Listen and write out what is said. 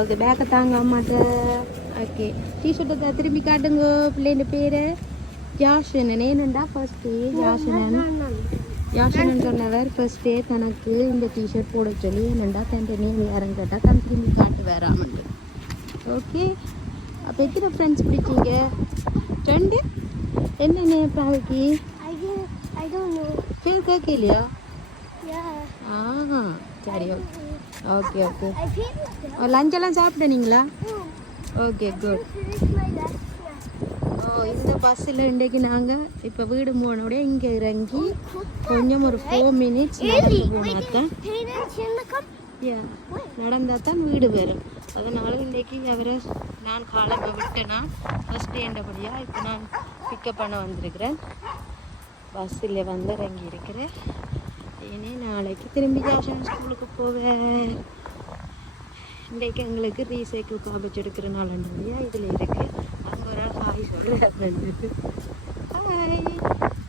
Okay பேக்கை தாங்க அம்மாட்ட. ஓகே டிஷர்ட்டை திரும்பி காட்டுங்க. பிள்ளைங்க பேர் ஜாஷனன். ஏனண்டா ஃபர்ஸ்ட் டே யாஷனன் சொன்னவர் ஃபர்ஸ்ட் டே தனக்கு இந்த டிஷர்ட் போட சொல்லி என்னண்டா தன்ட்டு நேம் யாருன்னு கேட்டால் தான் திரும்பி காட்டு வேறாமண்டு. ஓகே அப்போ எத்தனை ஃப்ரெண்ட்ஸ் பிடிச்சிங்க? 2. என்ன நேம் ப்ராவிக்கு பேர் கேட்கலையா? சரி ஓகே ஓகே ஓகே. லஞ்செல்லாம் சாப்பிட்டீங்களா? Okay good. இந்த பஸ்ஸில் இன்றைக்கு நாங்கள் இப்போ வீடு போனோடைய இங்கே இறங்கி கொஞ்சம் ஒரு 4 minutes நடந்து போனாத்தான் நடந்தால் தான் வீடு வரும். அதனால் இன்றைக்கி அவரை நான் காலமாக விட்டேன்னா ஃபஸ்ட் டேண்டபடியாக இப்போ நான் பிக்கப் பண்ண வந்திருக்கிறேன். பஸ்ஸில் வந்து இறங்கி இருக்கிறேன். ஏன்னே நாளைக்கு திரும்பி ஜாஷன் ஸ்கூலுக்கு போவேன். இன்றைக்கு எங்களுக்கு ரீசைக்கிள் காபேஜ் எடுக்கிற நாளுடைய இதில் இருக்குது. அங்கே ஒரு ஹாய் சொல்கிறேன். ஹாய்